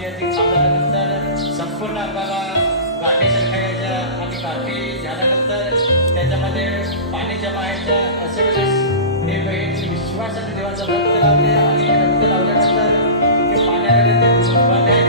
आमची ती झाल्यानंतर संपूर्ण अंगाला गाठीसारख्या यायच्या आणि गाठी झाल्यानंतर त्याच्यामध्ये पाणी जमा व्हायचं. असे वेळेस हे बहीण विश्वासाने देवाचं रक्त लावले आणि रक्त लावल्यानंतर ते पाण्याने ते